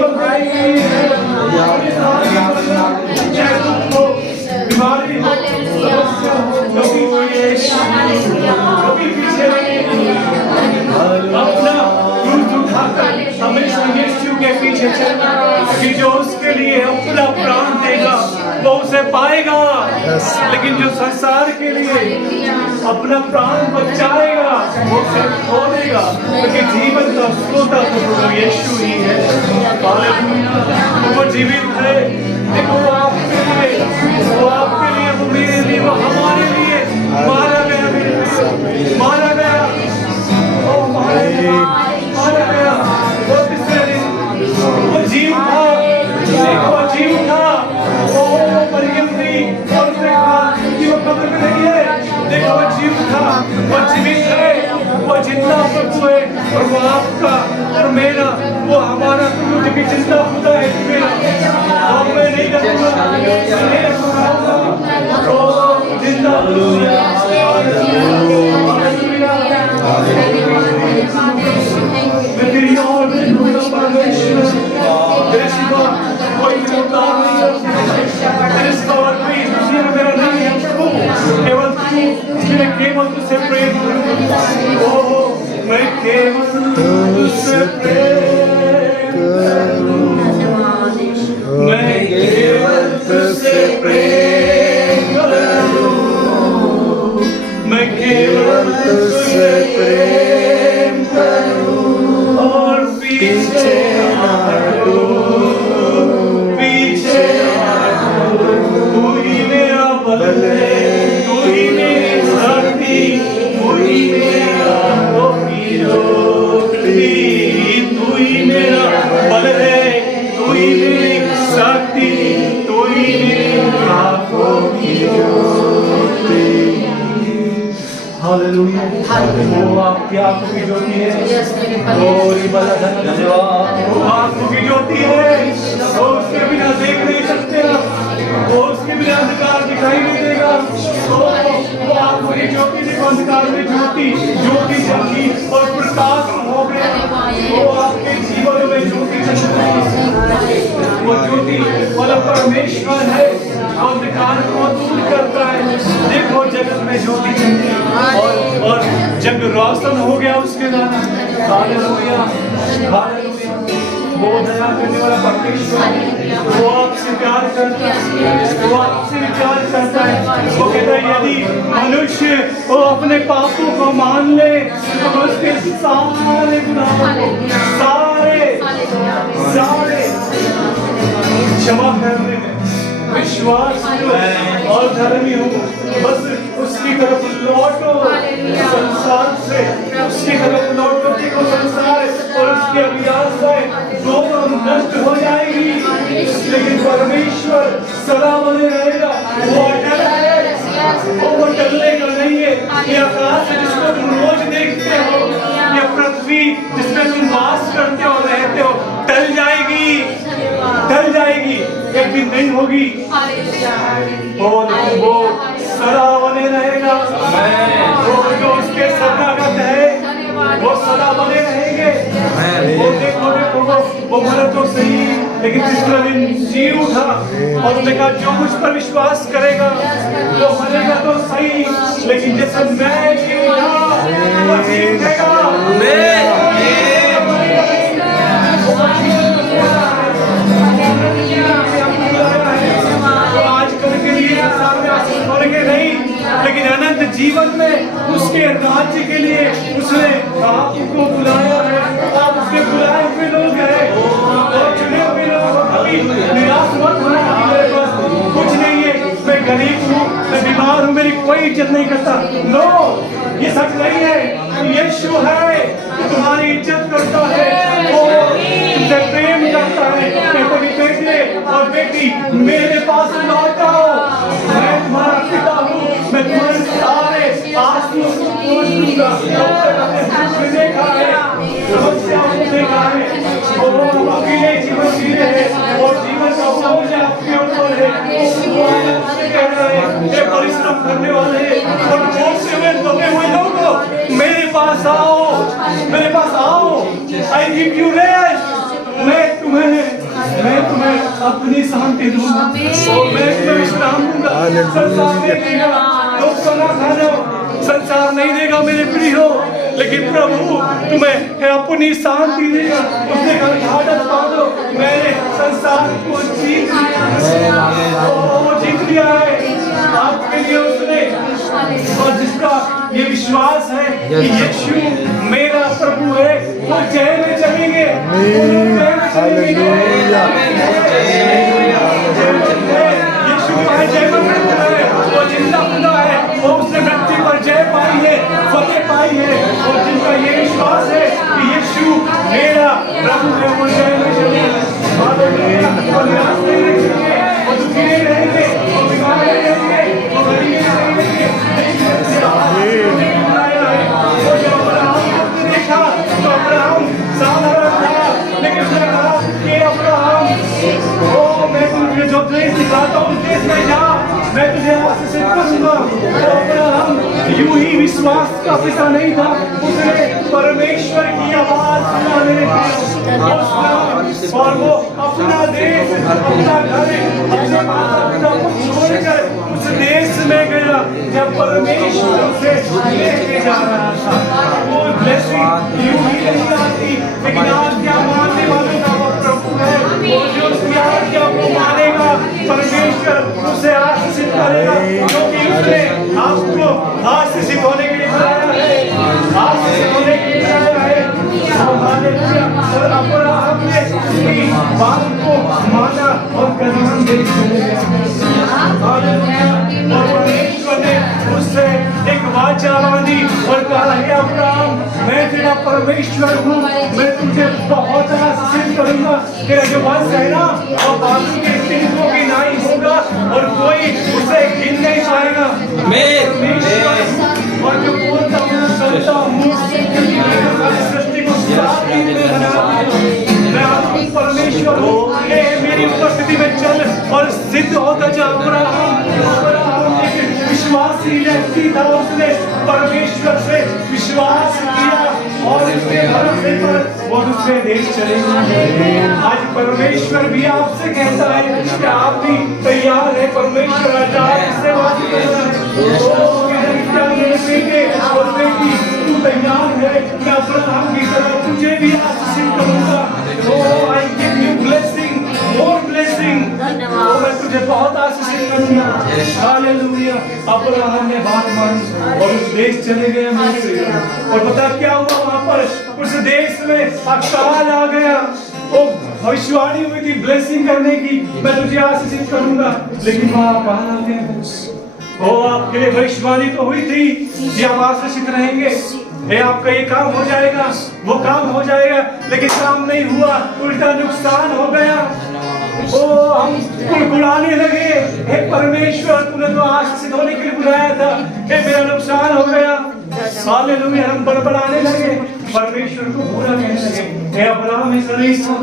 जीवन देने के लिए है। चाहे दुख हो, बीमारी हो, समस्या हो, कभी पीछे अपना क्रूस उठाकर हमेशा यीशु के पीछे चलना, कि जो उसके लिए अपना प्राण देगा वो उसे पाएगा, लेकिन जो संसार के लिए अपना प्राण बचाएगा वो उसे खो देगा, क्योंकि जीवन का स्रोत तो यीशु ही है। वो जीवित है। देखो वो आपके लिए, वो मेरे लिए, वो हमारे लिए मारा गया, मारा गया, वो मारा गया। वो तीसरे दिन वो जीव था, वो जीव था, वो मरियम थी और उसने कहा कि वो कब्र में नहीं है। देखो वो जीव था, वो जीवित है, वो जिंदा प्रभु है, और वो आपका और मेरा, वो हमारा प्रभु जो कि जिंदा खुदा है मेरा, और मैं नहीं करूँगा, जिंदा मैं तेरी और परमेश्वर तेरे सिवा कोई उद्धार नहीं कर सकता, तेरे सिवा और कोई दुनिया में मेरा नहीं है प्रभु, केवल तू, इसलिए केवल तुझसे प्रेम करूंगा। ओ मैं केवल तुझसे प्रेम करूंगा, मैं केवल तुझसे प्रेम करूंगा, मैं केवल तुझसे प्रेम करूंगा, और पीछे ना हटूं, पीछे ना हटूं। तू ही मेरा बल है, तू ही मेरी शक्ति, तू ही मेरा ज्योति, तू ही मेरा बल है, तू ही मेरी शक्ति, तू ही मेरी आँखों की ज्योति। हालेलुया। वो आपकी आंखों की ज्योति है, वो आंखों की ज्योति है, वो उसके बिना देख नहीं सकते आप, वो उसके बिना अंधकार दिखाई नहीं देगा। वो आंखों की ज्योति देखो, अंधकार में ज्योति जगी और प्रकाश हो गया। वो आपके जीवन में ज्योति जगती है, वो ज्योति वाला परमेश्वर है, अंधकार को दूर करता है। देखो जगत में ज्योति जगती है और जग रोशन हो गया उसके द्वारा। Hallelujah, hallelujah. वो दया करने वाला परमेश्वर, वो आपसे प्यार करता है, वो आपसे प्यार करता है। वो कहता है यदि मनुष्य वो अपने पापों को मान ले तो उसके सारे गुनाहों को सारे क्षमा करने में विश्वास और धर्मी हो। बस उसकी तरफ लौटो, संसार से उसकी तरफ लौटो। देखो संसार और उसकी अभिलाषाएं दोनों नष्ट हो जाएगी, लेकिन परमेश्वर सदा बने रहेगा। वो अटल है, वो टलने का नहीं है। ये आकाश जिसको तुम रोज देखते हो, ये पृथ्वी जिसमें तुम वास करते हो, रहते हो, टल जाएगी, एक दिन नहीं होगी। वो सदा बने रहेगा। वो जो उसके शरणागत है वो सदा बने रहेंगे। वो देखो वो मरा तो सही, लेकिन तीसरा दिन जी उठा और उसने कहा जो मुझ पर विश्वास करेगा वो मरेगा तो सही, लेकिन जैसे मैं जी उठा वो जी उठेगा। नहीं, लेकिन अनंत जीवन में उसके राज्य के लिए उसने आपको बुलाया है। आप उसके बुलाए हुए लोग हैं और चुने हुए लोग। अभी निराश मत होना, मेरे पास कुछ नहीं है, मैं गरीब हूँ, मैं बीमार हूँ, मेरी कोई इज्जत नहीं करता। नो, ये सच नहीं है। यीशु है तो तुम्हारी इज्जत करता है, वो तुमसे प्रेम करता है। बेटे और बेटी मेरे पास लौटो, मैं तुम्हारा पिता हूँ, मैं तुम्हारे सारे आंसुओं को पोंछ दूंगा। देखा है, समस्या देखा है, वो अकेले जीवन जी रहे हैं और जीवन का बोझ आपके ऊपर है। परिश्रम करने वाले और बोझ से हुए दबे हुए लोगों, मेरे पास आओ, मेरे पास आओ। I give you rest. शांति दूंगा। ओ मैं तुम्हें विश्राम दूंगा। संसार नहीं देगा, लोग तो ना खाना संसार नहीं देगा मेरे प्रियो, लेकिन प्रभु तुम्हें अपनी शांति देगा। उसने कहा आदत पालो, मैंने संसार को जीत लिया, वो जीत लिया है आपके लिए उसने। और जिसका ये विश्वास है कि यीशु मेरा प्रभु है, वो जय में चलेंगे। यीशु का जय में है, वो जिंदा खुदा है, वो उसने मृत्यु पर जय पाई है, फतेह पाई है। और जिनका ये विश्वास है कि यीशु मेरा प्रभु है, वो जय में चलेंगे। और निराश नहीं रहेंगे, वो दुखी नहीं रहेंगे, वो बीमार नहीं रहेंगे, वो गरीब नहीं रहेंगे। वो जब अब्राहम को देखा तो अब्राहम साधारण था, लेकिन उसने कहा कि अब्राहम, ओ मैं तुझे जो देश दिखाता हूँ उस देश में जा, मैं तुझे आशीषित करूंगा। तो अब्राहम यूं ही विश्वास का पिता नहीं था, उसने परमेश्वर की आवाज सुना और वो अपना देश, अपना घर, अपने माता-पिता को छोड़कर उस देश में गया जब परमेश्वर उसे लेके जा रहा था। वो ब्लेसिंग यूं ही नहीं आती, लेकिन आज्ञा मानने वालों का वो प्रभु है। वो जो उसकी आज्ञा को मानेगा, परमेश्वर उसे आशीषित करेगा, क्योंकि उसने आपको आशीषित होने के लिए बुलाया है, आशीषित होने के लिए बुलाया है। और अब्राहम ने उसकी बात को माना और कदम दे दिए। और परमेश्वर ने उससे एक वाचा बांधी और कहा, हे अब्राहम, मैं तेरा परमेश्वर हूँ, मैं तुझे बहुत आशीषित करूंगा। तेरा जो वंश है ना, वो बाबू के तिनकों की नाई होगा और कोई उसे गिन नहीं पाएगा। और जो बोलता हूँ सुनता हूँ, सृष्टि को सात दिन में बना दिया। मैं आपकी परमेश्वर हूँ, मेरी उपस्थिति में चल और सिद्ध होता जा। अब्राहम एक विश्वासी व्यक्ति था, उसने परमेश्वर से विश्वास किया और उसके भरोसे पर वो दूसरे देश चलेगा। आज परमेश्वर भी आपसे कहता है कि आप भी तैयार है। परमेश्वर आज आपसे बात कर रहा है, और बेटी तू तैयार है, मैं अब्राहम की तरह तुझे भी आशीषित करूंगा। Oh, I give you blessing, more blessing. मैं तुझे बहुत आशीषित करूंगा। हालेलुया। अब्राहम ने बात मानी और उस देश चले गए मिस्र। और पता क्या हुआ वहां पर? उस देश में अकाल आ गया। वो भविष्यवाणी हुई थी ब्लेसिंग करने की, मैं तुझे आशीषित करूंगा, लेकिन वहां अकाल आ गया। वो आपके लिए भविष्यवाणी तो हुई थी कि आप आशीषित रहेंगे, ये आपका ये काम हो जाएगा, वो काम हो जाएगा, लेकिन काम नहीं हुआ, उल्टा नुकसान हो गया। ओ हम कुड़कुड़ाने लगे, हे परमेश्वर तूने तो आशीषित होने के लिए बुलाया था, हे मेरा नुकसान हो गया। हालेलुया। हम बड़बड़ाने लगे, परमेश्वर को बुरा कहने लगे। हे अब्राहम ऐसा नहीं था।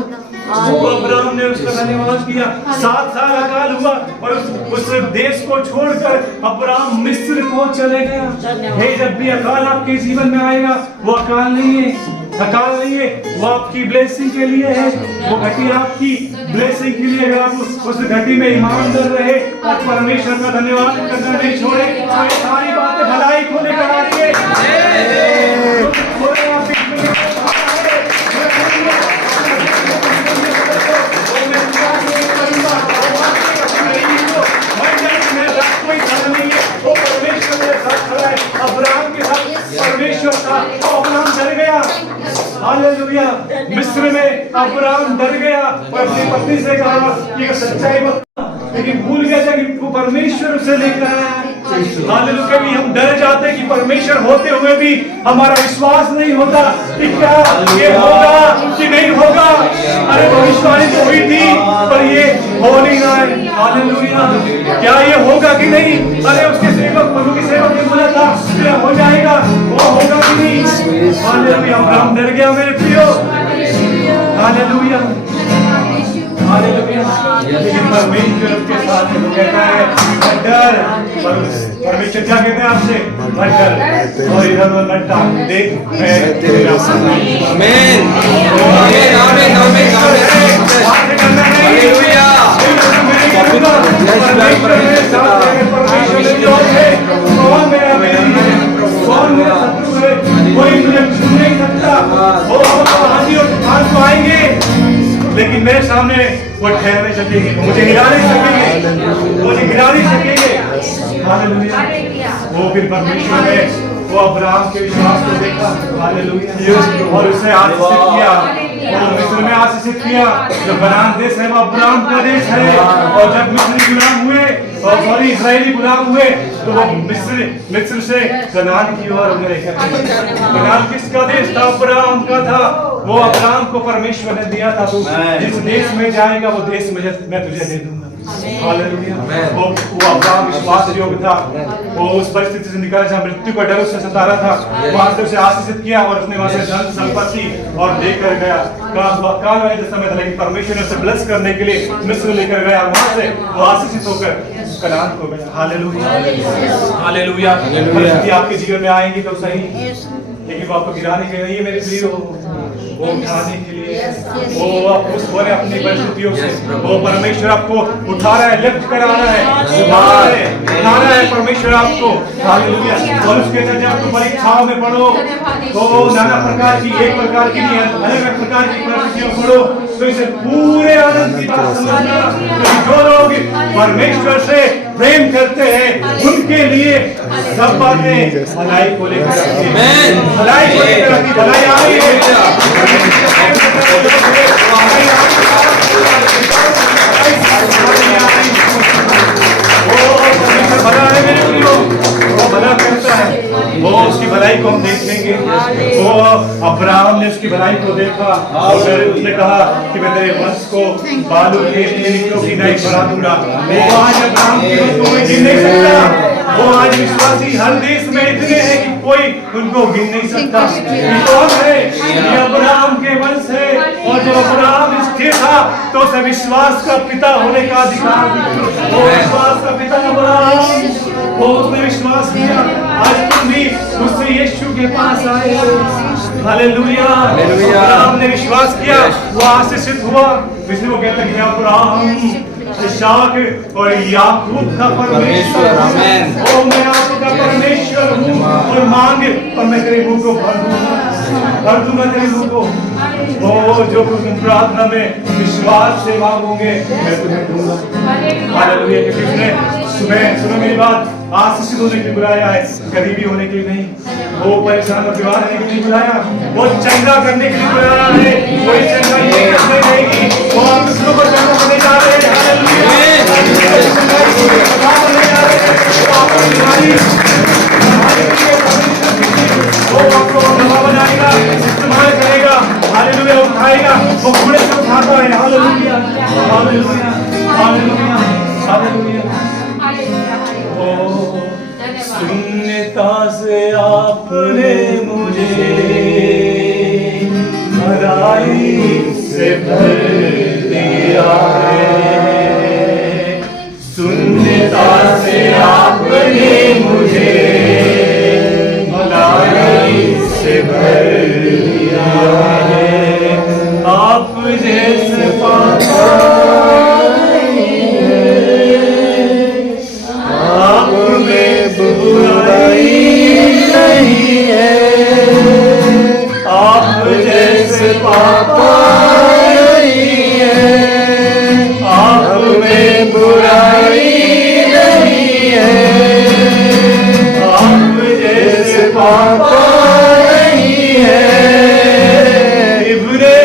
अब्राहम ने उसका धन्यवाद किया। 7 साल अकाल हुआ और उस देश को छोड़कर अब्राहम मिस्र को चले गया। हे जब भी अकाल आपके जीवन में आएगा, वो अकाल नहीं है, अकाल नहीं है, वो आपकी ब्लेसिंग के लिए है। वो घटी आपकी ब्लेसिंग के लिए है। आप उस घटी में ईमानदार रहे और परमेश्वर का धन्यवाद करना नहीं छोड़े। तो सारी बातें भलाई को लेकर आ रही है। अब्राहम के साथ परमेश्वर था, अब्राहम डर गया। हालेलुया। मिस्र में अब्राहम डर गया और अपनी पत्नी से कहा कि सच्चाई मत, लेकिन भूल गया था कि वो परमेश्वर उसे लेकर आया है। हालेलुया। भी हम डर जाते कि परमेश्वर होते हुए भी हमारा विश्वास नहीं होता कि क्या ये होगा कि नहीं होगा। अरे भविष्यवाणी तो हुई थी पर ये हो नहीं रहा है। हालेलुया। क्या ये होगा कि नहीं? अरे उसके सेवक, प्रभु के सेवक ने बोला था क्या हो जाएगा, वो होगा कि नहीं? हालेलुया। अब्राहम डर गया मेरे प्रियो। हालेलुया। हालेलुया। लेकिन परमेश्वर उसके साथ है, वो कहता है डर। परमेश्वर क्या कहते हैं आपसे? मत डर और इधर उधर मत टाक, देख मैं तेरा आमीन आमीन आमीन आमीन। हालेलुया। कि मेरे सामने वो ठहर नहीं सकेंगे, मुझे गिरा नहीं सकेंगे, मुझे गिरा नहीं सकेंगे। हालेलुया। वो फिर परमेश्वर ने वो अब्राहम के विश्वास को देखा, हालेलुया, और उसे आशीषित किया, और मिस्र में आशीषित किया। जो कनान देश है वो अब्राहम का देश है, और जब मिस्री गुलाम हुए और सॉरी इजरायली गुलाम हुए तो वो मिस्र से कनान की ओर गए। कनान किसका देश था? अब्राहम का था। वो अब्राहम को परमेश्वर ने दिया था, तू जिस देश में जाएगा वो देश मैं तुझे दे दूंगा। हालेलुया। वो अब्राहम विश्वास योग्य था। वो उस परिस्थिति से निकला जहाँ मृत्यु का डर उसे सता रहा था, वहां से उसे आशीषित किया और उसने वहां से धन संपत्ति और लेकर गया। काल वाले समय था, लेकिन परमेश्वर ने उसे ब्लेस करने के लिए मिस्र लेकर गया, और वहां से वो आशीषित होकर कनान को गया। Hallelujah, hallelujah. परिस्थिति आपके जीवन में आएंगी तो सही, लेकिन वो आपको गिराने के लिए मेरे प्रिय हो, वो उठाने के लिए, वो आप उस भरे अपनी परिस्थितियों से वो परमेश्वर आपको उठा रहा है, लिफ्ट करा रहा है, उठा रहा है परमेश्वर आपको। हालेलुया। और उसके साथ जब तुम परीक्षाओं में पढ़ो तो नाना प्रकार की, एक प्रकार की नहीं, अलग अलग प्रकार की परिस्थितियों पढ़ो तो इसे पूरे आनंद की बात समझना। जो लोग परमेश्वर से प्रेम करते हैं उनके लिए सब बातें भलाई को लेकर आती है, भलाई को लेकर आती है, भलाई आ रही है। भला है मेरे प्रियो, वो भला करता है, वो उसकी भलाई को हम देखेंगे। वो अब्राहम ने उसकी भलाई को देखा और फिर उसने कहा कि मैं तेरे वंश को बालू के नीतियों की नहीं बढ़ा दूंगा। वो आज अब्राहम के वंश में गिन नहीं सकता। वो आज विश्वासी हर देश में इतने हैं कि कोई उनको गिन नहीं सकता। ये कौन है? ये अब्राहम के वंश है। और जब अब्राहम स्थिर था तो उसे विश्वास का पिता होने का अधिकार मिला। वो विश्वास का पिता अब्राहम, वो उसने विश्वास किया। आज तुम भी उससे यीशु के पास आए। हालेलुया। अब्राहम ने विश्वास किया, वो आशीषित हुआ। इसलिए वो कहता है कि अब्राहम, इसहाक और याकूब का परमेश्वर, ओ मैं आपका परमेश्वर हूँ, और मांग और मैं तेरे मुंह को भर दूंगा तेरे मुंह को। ओ जो तुम प्रार्थना में विश्वास से मांगोगे मैं तुम्हें दूंगा। हालेलुया। क्योंकि उसने सुनो मेरी बात, आशीषित होने के लिए बुलाया है, गरीबी होने के लिए नहीं। वो परेशान और बीमार होने के लिए बुलाया, वो चंगा करने के लिए बुलाया है। कोई चंगा ये करने देगी, वो आप दूसरों को चंगा करने जा रहे हैं। वो आपको दवा बनाएगा, इस्तेमाल करेगा। हालेलुया। उठाएगा, वो घोड़े से उठाता है। Hallelujah, hallelujah, hallelujah, hallelujah. शून्यता से आपने मुझे भलाई से भर दिया है। शून्यता से आपने मुझे भलाई से भर दिया है। आप जैसे पापा पापा नहीं है, आप में बुराई नहीं है। आप जैसे पापा नहीं है। इब्ने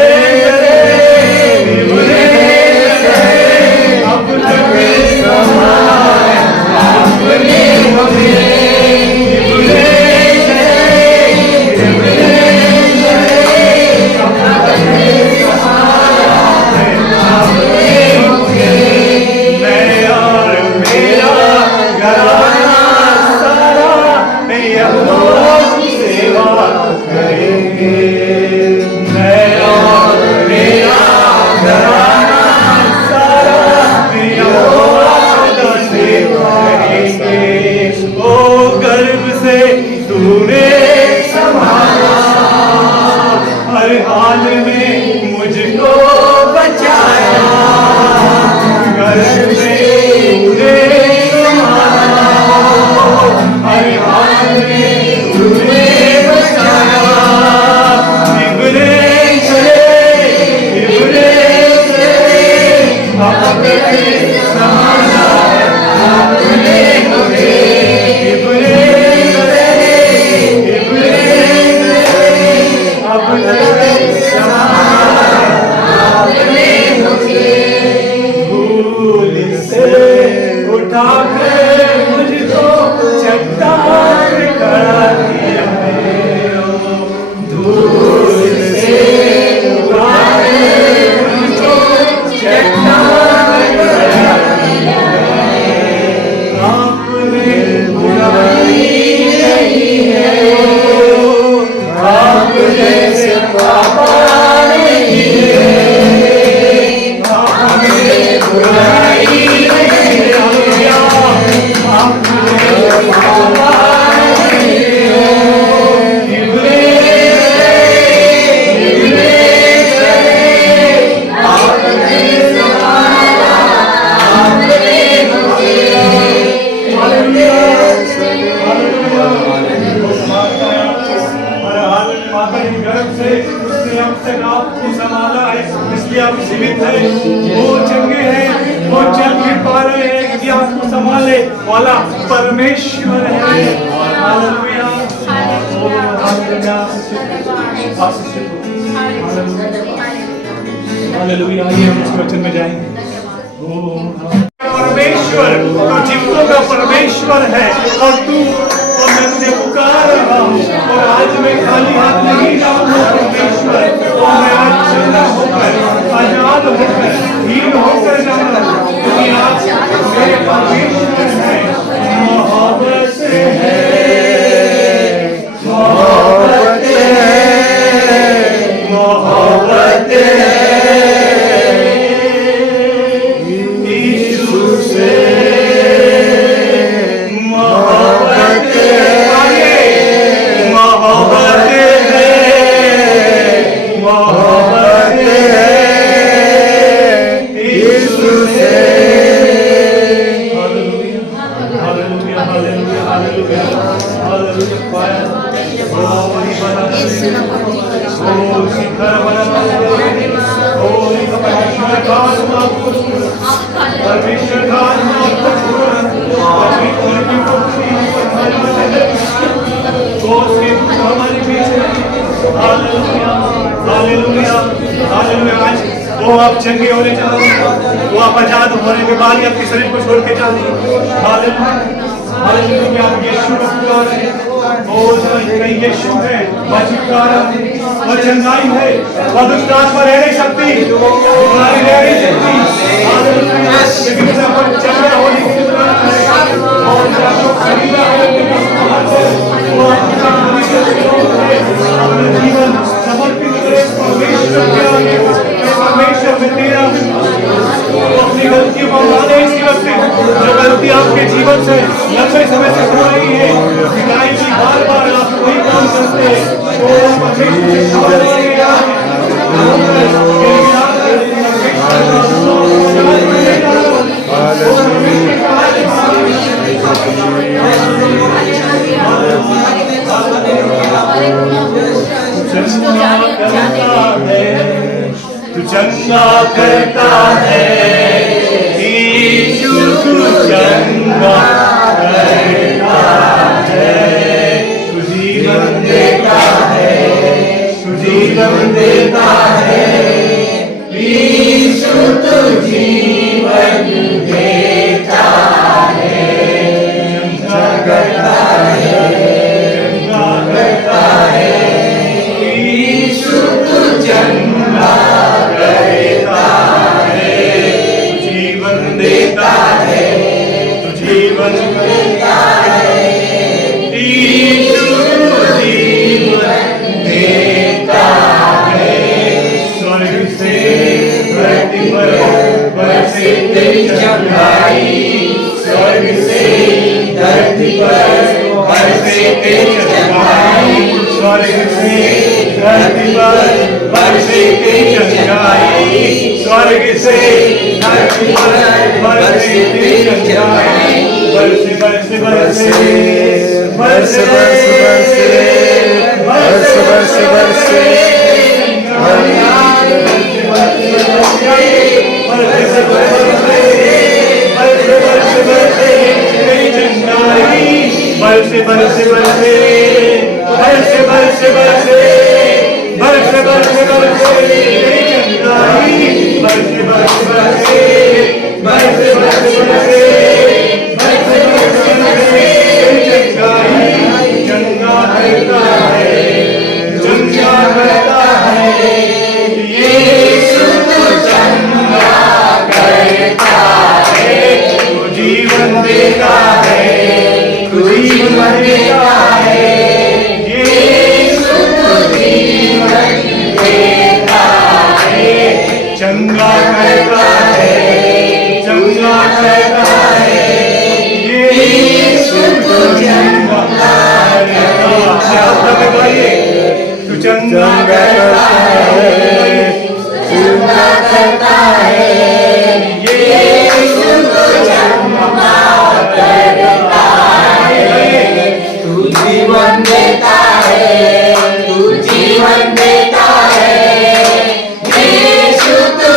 जीवित है, वो चंगे हैं, वो चल भी पा रहे हैं, क्योंकि आपको संभालने वाला परमेश्वर है। Hallelujah, hallelujah, hallelujah. आइए हम इस वचन में जाएंगे। परमेश्वर तो जीवों का परमेश्वर है, और तू और मैं तुझे पुकार रहा हूँ, और आज मैं खाली हाथ नहीं जाऊंगा परमेश्वर, और मैं आज चंगा होकर, आजाद होकर, हीन होकर जाऊंगा, क्योंकि आज मेरे परमेश्वर है। मोहब्बत है, मोहब्बत है, मोहब्बत है वो आप चंगे होने चाहते हैं, वो आप आजाद होने के बाद ही आपके शरीर को छोड़ के जाते हैं। हालेलुया, आप यीशु को पुकार रहे हैं, कहीं यीशु है, छुटकारा है, वह चंगाई है, वह दुष्ट आत्मा रह नहीं सकती, बीमारी रह नहीं सकती। हालेलुया, लेकिन सब चंगा होने की जरूरत है, और आपको खरीदा है, वो आपका जीवन समर्पित करें परमेश्वर के आगे। परमेश्वर में तेरा अपनी गलतियों को माने इसी वक्त, जो गलती आपके जीवन से लंबे समय से हो रही है, सिखाई की बार बार आप वही काम करते हैं, तो परमेश्वर से क्षमा मांगे। तू चंगा करता है, यीशु तू चंगा करता है, तू जीवन देता है, तू जीवन देता है, यीशु तू जीवन देता है, चंगा करता है, चंगा करता है, यीशु तू चंगा देता है, तू जीवन देता है, यीशु जीवन देता है। स्वर्ग से धरती पर बरसे तेरी चंगाई, स्वर्ग से धरती पर बरसे तेरी चंगाई, स्वर्ग से धरती पर बरसे तेरी चंगाई, स्वर्ग से धरती पर बरसे तेरी चंगाई, बरसे बरसे बरसे बरसे बरसे बरसे बरसे बरसे बरसे बरसे बरसे बरसे बरसे बरसे बरसे बरसे बरसे चंगाई, बरसे बरसे बरसे बरसे बरसे बरसे बरसे बरसे बरसे चंगाई, चंगा करता है, चंगा करता है, यीशु तू चंगा करता है, तू जीवन देता है, तू जीवन देता है, यीशु तू जीवन देता है, चंगा करता है, चंगा करता है, यीशु तू चंगा करता है, तू चंगा करता है, चंगा करता है, यीशु तू चंगा करता है, तू जीवन देता है, तू जीवन देता है, यीशु तू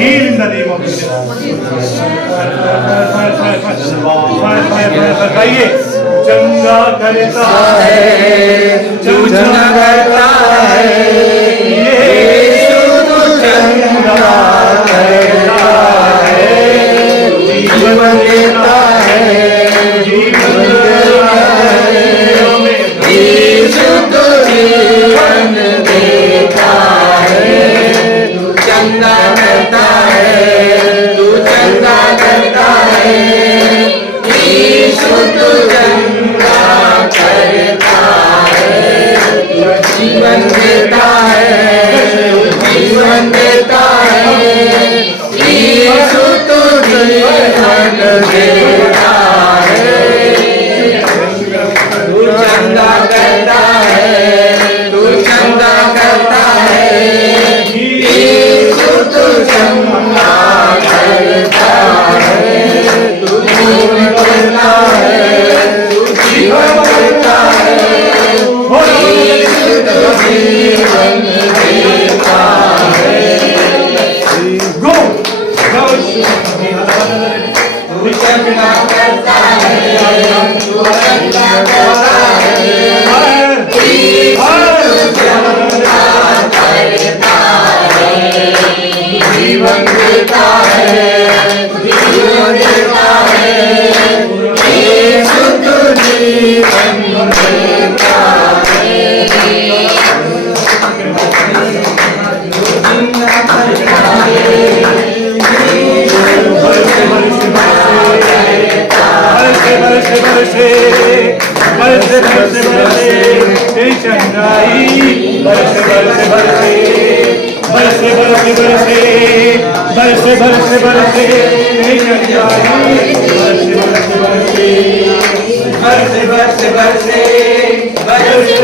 Heal in the name of Jesus. चंगा करता है, तू चंगा करता है, यीशु तू चंगा करता है, जीवन देता है, जीवन देता है, यीशु तू जीवन देता है, तू चंगा करता है, तू चंगा करता है, यीशु तू चंगा करता है, जीवन देता है, जीवन देता है, यीशु तू जीवन देता है, तू चंगा करता है, तू चंगा करता है, यीशु तू चंगा करता है, तू जीवन देता है, तू जीवन देता है, यीशु तू जीवन देता है। Go! तू चंगा करता है, तू चंगा करता है, यीशु तू चंगा करता है, जीवन देता है, जीवन देता है, यीशु तू जीवन देता है,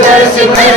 बरसे